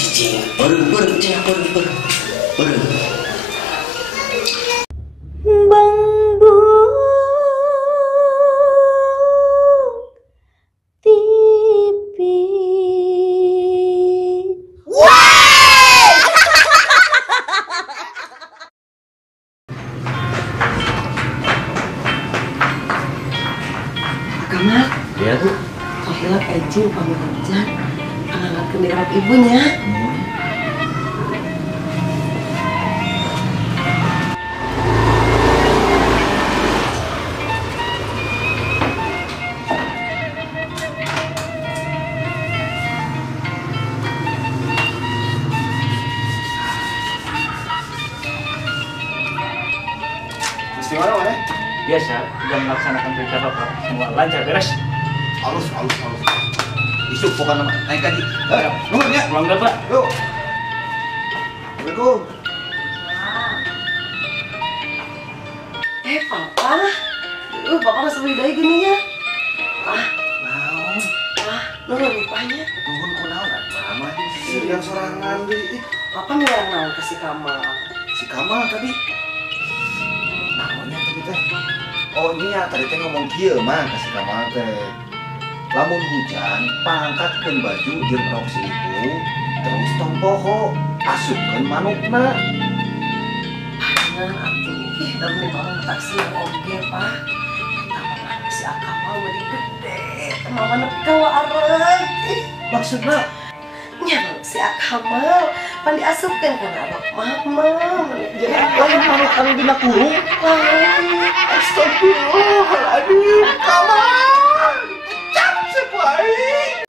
cicing. Bereng cina bereng. Bambu tipi. Kamal, Ya Bu. Sohila Ejin pamit hujan, angkat ke ibunya. Gimana, Wane? Biasa, sudah melaksanakan perintah Bapak. Semua lancar, beres. Halus. Isuk pokoknya naik lagi. Nuhun ya. Pulang dah, Pak. Yuk. Assalamualaikum. Papa, Papa masih beli dari gini ya? Naon? Nuhun rupanya. Nuhun kunaon? Sama sih yang sorangan di Papa ngilang naon ke si Kamal. si Kamal tadi. Naonnya tadi teh? Oh iya, tadi teh ngomong kieu mah ka si Kamal teh. Lamun hujan, pangkatkeun baju jeung rok si ibu, terus tong poho, asupkeun manukna. Panjang atuh. Lalu kamu taksi yang oge, Pak. Kita si Kamal beli gede. Mama nepi kawa arek. Maksudna Nyang si Kamal pan diasupkeun kana rok mama. lain manuk anu dina kurung. Astagfirullahaladzim, Kamal! Kecap sebaik!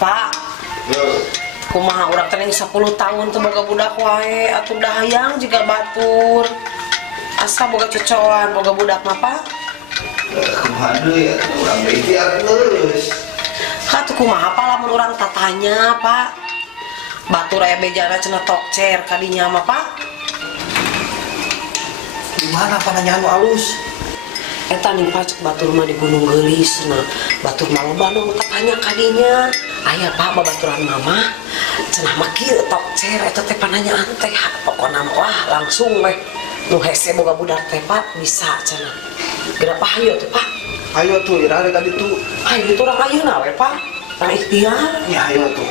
Pak, kumaha urang teh 10 tahun teu boga budak wae, atuh dahayang juga batur. Asa boga cocoan, boga budak mah, Pak. Waduh ya, orang ikhtiar terus. Atuh kumaha Pak lamun urang tatanya, Pak. Batur aya bejana cenah tokcer kadinya mah, Pak. Gimana pananya anu alus? Eta nih Pak, cek batur mah di Gunung Gelis, nah batur mah loba nu tatanya kadinya. Aya Pak babaturan mama, cenah mah kieu tokcer eta teh pananyaan teh pokona mah wah langsung weh. Nu hese boga budak teh Pak bisa cenah. Gerapa hayu tuh Pak? Ayo tuh, irade tadi tuh. Hayu tuh urang ayeuna we Pak. Urang ikhtiar. Ya ayo tuh.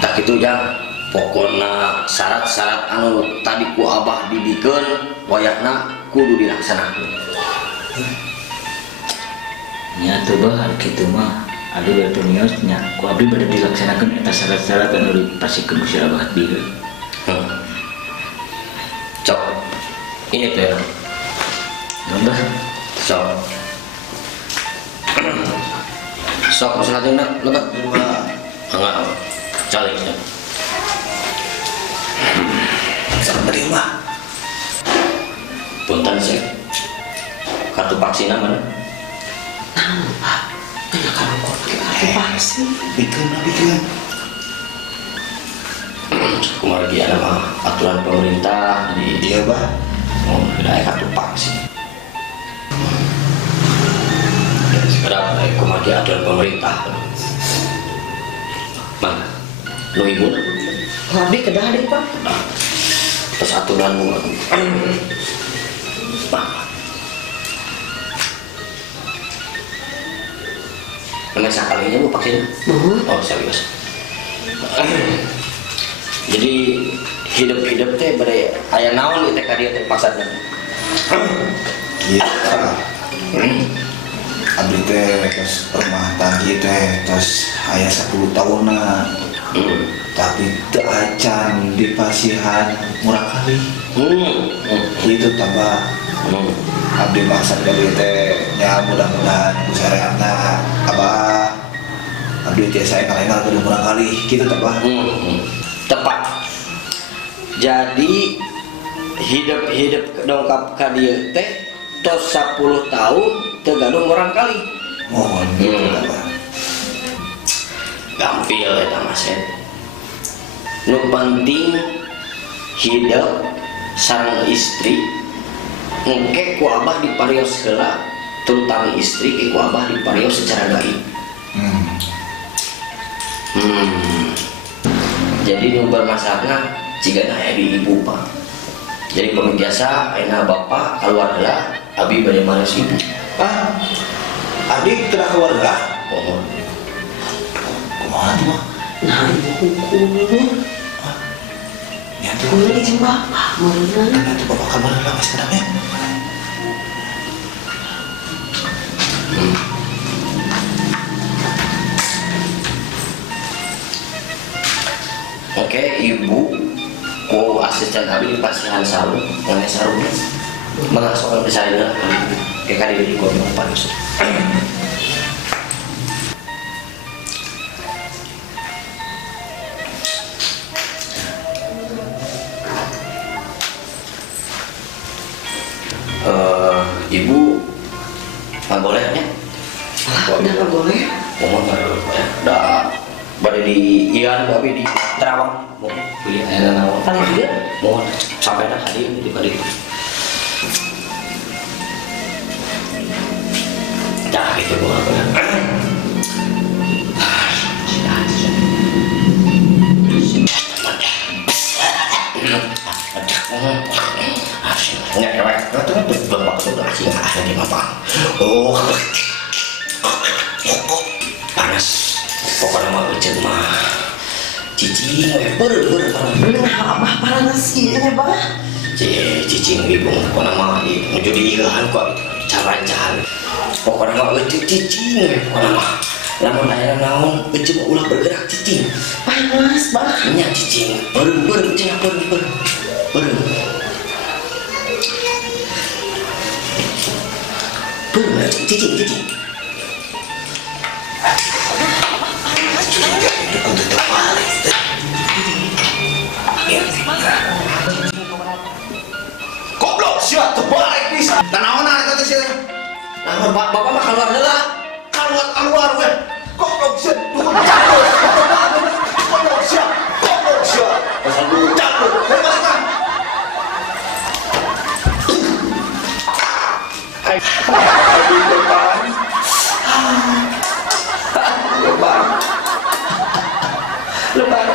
Tak gitu ya. Pokoknya syarat-syarat anu tadi ku abah didikeun wayahna kudu dilaksanakeun. Ya tuh bah, gitu mah. Ada batu niosnya, ku abdi pada dilaksanakan eta syarat-syarat anu dipasikeun ku si Abah dieu. Cok. Ini teh. Nambah. Sok. Sok masalahnya lebat. Enggak. Calik. Terima. Punten sih. Kartu vaksinnya mana? Pak, tanya kalau kok pakai kartu vaksin. Bikin. Kemarin dia ada mah aturan pemerintah di Iya, Bah. mau ada kartu vaksin. Sekarang kemarin dia aturan pemerintah. Mana? Lu ibu? Ngabdi kedah deh Pak. Nah, terus aturan bunga. Mana sekalinya bu vaksin? Oh serius. Jadi hidup teh bade aya naon di teh ka dieu teh pasarna. Iya. Abdi teh terus rumah tanggi teh terus aya 10 tahunna. Tapi teu acan di pasihan murah kali. Itu tambah. Abdi maksud dari teh ya mudah-mudahan kusareana Abah abdi teh saya kalena kudu murah kali kitu teh Bah. Tepat. Jadi hidup dongkap ka dieu teh tos 10 tahun teu gadung orang kali. Mohon gitu Abah. gampil eta Mas. Nu penting hidup sareng istri engke ku abah diparios heula, terutama istri ke ku abah diparios secara gaib. Jadi nu bermasalahna jigana aya di ibu Pak. Jadi pemikiasa ayeuna bapak keluar heula, abi bade mares ibu. Adik kena keluarga. Mohon. Kumaha tuh mah? Nah ibu hukumnya Ya tuh. kuliah jeung bapak meureun. Karena tuh bapak kamar lah mas kenapa? Oke, ibu ku asisten abi pasihan sarung, ngange sarungnya. Mengasokkan pesaina ke kali di gomong panas. Ibu nggak bolehnya? Udah nggak boleh. Ngomong nggak boleh. Dah pada di Ian tapi di Terawang. Mau beli air nawang. Paling dia Mau sampai dah hadir di balik. Dah gitu gua apa? Nggak kewek, itu bapak sudah sih ada di bapak. Oh, panas. Pokoknya mah ujian mah cicing, ber. nah abah panas sih ya bah. Cicing ibu, pokoknya mah menuju di ilahan kok cara-cara. Pokoknya mah cicing, pokoknya mah. Namun ayah naon, ujian ulah bergerak cicing. Panas bah. Minyak cicing, ber, cicing ber. Ber, cicing. Goblok siapa terbalik bisa. Tanawan eta teh sia. Nah, bapak mah keluar heula. Keluar we. Goblok sia. Goblok sia. Pasal dulu. Cabut. Balik kan. Lebar.